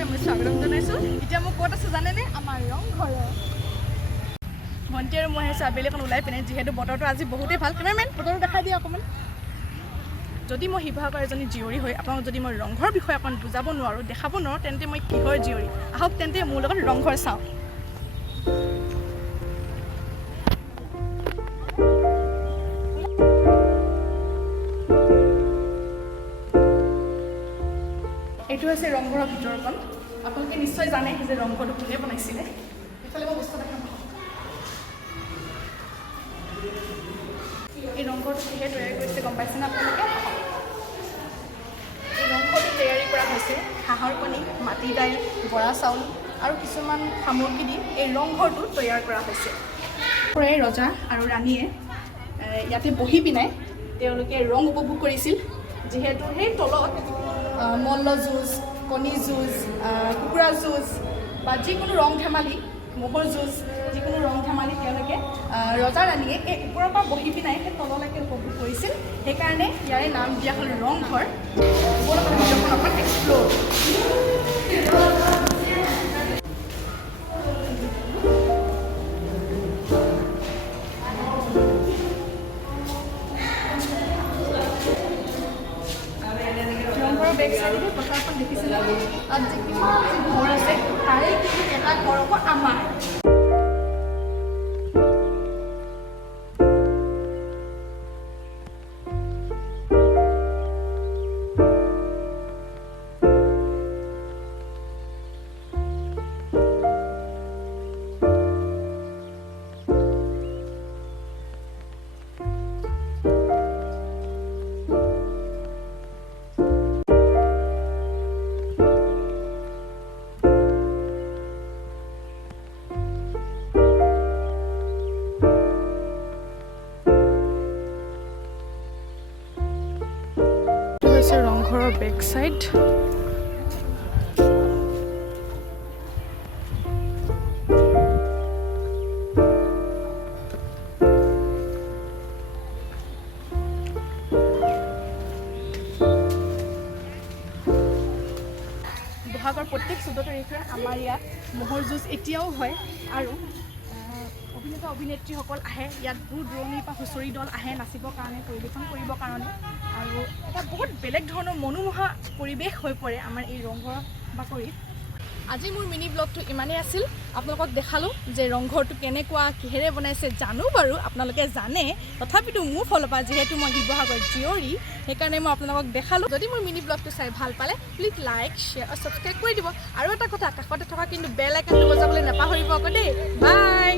হিচাপে মই স্বাগতম জনাইছোঁ। এতিয়া মই ক'ত আছোঁ জানেনে? আমাৰ ৰংঘৰত। ভণ্টি আৰু মই আহিছোঁ আবেলি অকণ ওলাই পিনে, যিহেতু বতৰটো আজি বহুতেই ভাল। কেমেৰামেন বতৰটো দেখাই দিয়া অকণমান। যদি মই শিৱসাগৰ এজনী জীয়ৰী হৈ আপোনাক যদি মই ৰংঘৰৰ বিষয়ে অকণ বুজাব নোৱাৰোঁ, দেখাব নোৱাৰোঁ, তেন্তে মই কিহৰ জীয়ৰী? আহক তেন্তে মোৰ লগত ৰংঘৰ চাওঁ। এইটো হৈছে ৰংঘৰৰ ভিতৰখন। আপোনালোকে নিশ্চয় জানে যে ৰংঘৰটো কোনে বনাইছিলে। এইফালে মই বস্তু দেখাম। এই ৰংঘৰটো কিহে তৈয়াৰ কৰিছে গম পাইছেনে আপোনালোকে? এই ৰংঘৰটো তৈয়াৰী কৰা হৈছে হাঁহৰ কণী, মাটি দাইল, বৰা চাউল আৰু কিছুমান সামগ্ৰী দি এই ৰংঘৰটো তৈয়াৰ কৰা হৈছে। ৰজা আৰু ৰাণীয়ে ইয়াতে বহি পিনে তেওঁলোকে ৰং উপভোগ কৰিছিল, যিহেতু সেই তলত মল্ল যুঁজ, কণী যুঁজ, কুকুৰা যুঁজ বা যিকোনো ৰং ধেমালি, ম'হৰ যুঁজ, যিকোনো ৰং ধেমালি তেওঁলোকে ৰজা ৰাণীয়ে এই ওপৰৰ পৰা বহি পিনাই সেই তললৈকে উপভোগ কৰিছিল। সেইকাৰণে ইয়াৰে নাম দিয়া হ'ল ৰংঘৰ। অকণ এক্সপ্ল'ৰ। বেক চাইডে পথাৰখন দেখিছিলে, তাত যে কিমান ঘৰ আছে, তাৰে কিন্তু এটা ঘৰ হ'ব আমাৰ। ৰংঘৰৰ বেক চাইড। বহাগৰ প্ৰত্যেক 14 তাৰিখে আমাৰ ইয়াত ম'হৰ যুঁজ এতিয়াও হয় আৰু অভিনেতা অভিনেত্ৰীসকল আহে ইয়াত। দূৰ দূৰণিৰ পৰা হুঁচৰি দল আহে নাচিবৰ কাৰণে, পৰিৱেশন কৰিবৰ কাৰণে, আৰু এটা বহুত বেলেগ ধৰণৰ মনোমোহা পৰিৱেশ হৈ পৰে আমাৰ এই ৰংঘৰ বাকৰিত। আজি মোৰ মিনি ব্লগটো ইমানেই আছিল। আপোনালোকক দেখালোঁ যে ৰংঘৰটো কেনেকুৱা, কিহেৰে বনাইছে জানো বাৰু, আপোনালোকে জানে, তথাপিতো মোৰ ফালৰ পৰা যিহেতু মই শিৱসাগৰ জীয়ৰী, সেইকাৰণে মই আপোনালোকক দেখালোঁ। যদি মোৰ মিনি ব্লগটো চাই ভাল পালে প্লিজ লাইক, শ্বেয়াৰ আৰু ছাবস্ক্ৰাইব কৰি দিব। আৰু এটা কথা, কাষতে থকা কিন্তু বেল আইকনটো বজাবলৈ নাপাহৰিব আকৌ দেই। বাই।